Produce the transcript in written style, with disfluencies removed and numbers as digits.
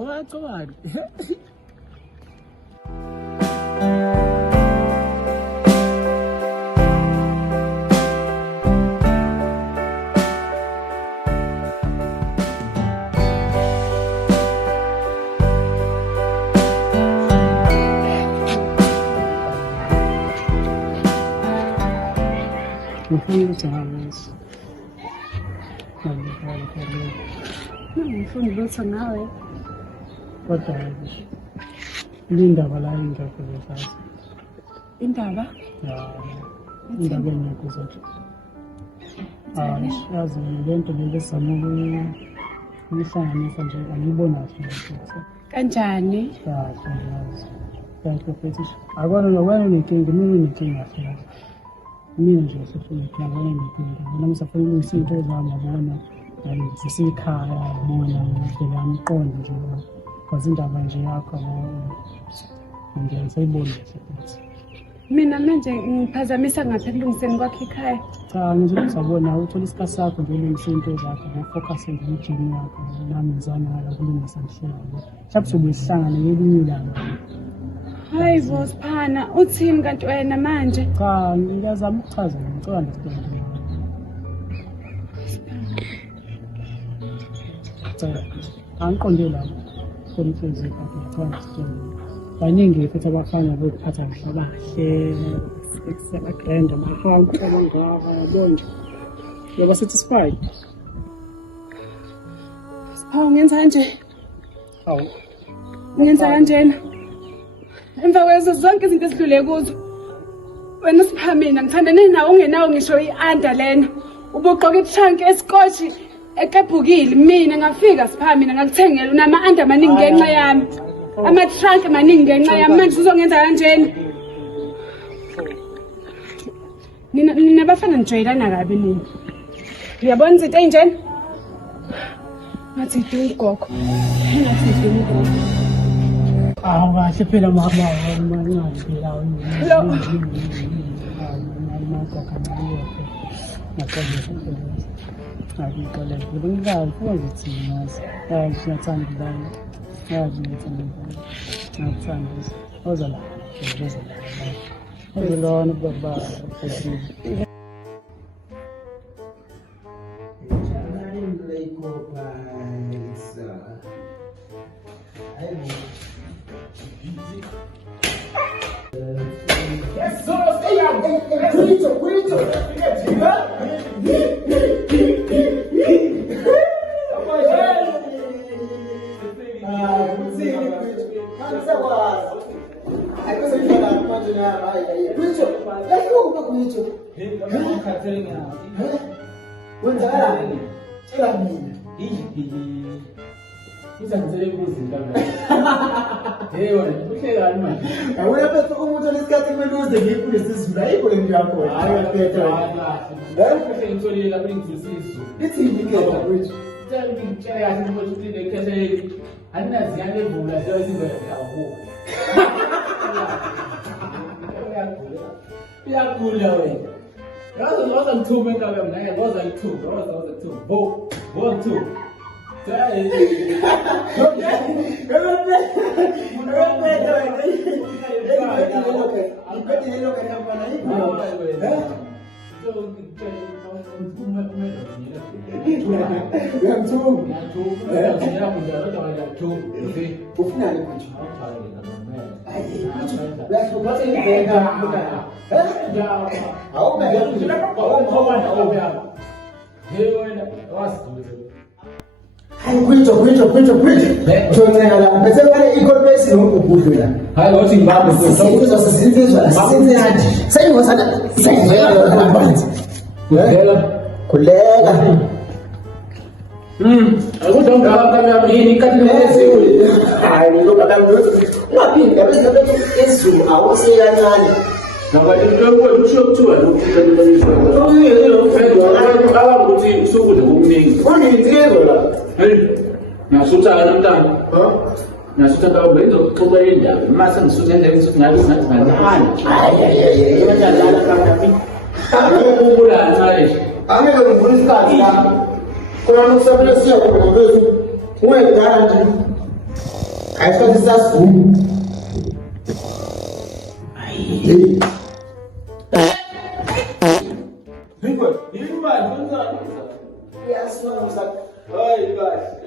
Qobani. Ngifuna ukuthi nawe kodwa indaba la ingekho lesazi indaba indaba engekho zethu yazi lento lesizama ukuyihlanganisa nje angiyibona kahle kanjani yazi futhi akona nokwena unenkinga mina unenkinga kahle mina nje sifuna ukuyabona nenkinga mina ngisafuna ukuyisa into zami yabona zisikhaya yabona indlela yamqondo nje kwazi indaba nje yakho ngiyayibona futhi mina manje ngiphazamisa ngapha ekulungiseni kwakho ekhaya cha ngizobona uthola isikhathi sakho nje ulungisa into zakho ngofocus ngejini yakho nami ngizana la kulungisa mhlawumbe mhlawumbe sobuhlangana ngelinye ilanga. Hayi Vosphana uthini kanti wena manje? Cha ngiyazama ukuchaza ngicela understand. Angiqonde lapho konfuse ngicela understand. Baningi futhi abafana bokuphatha kahle eksena grand amahanku abangaka bonke. Yaba satisfied. Siphawu ngenza kanje. Hawu. Ngenza kanjena. Emva kwezo zonke izinto esidlule kuzo. Wena Siphamina ngithandane nawe ungenawo ngisho ianda lena. Ubugqoka itrunk esikotshi ekebhukile mina ngafika Siphamina ngakuthengela unama anda maningi ngenxa yami. Ama trunk maningi ngenxa yami manje uzongenza kanjena. Nina bafana nijwayelana kabi nini? Uyabona izinto enjena? Ngathi ugogo. Ngathi ugogo. Kahle phela mama ngingazila I thought this was boom. Yes, no, stop. Oh, you guys.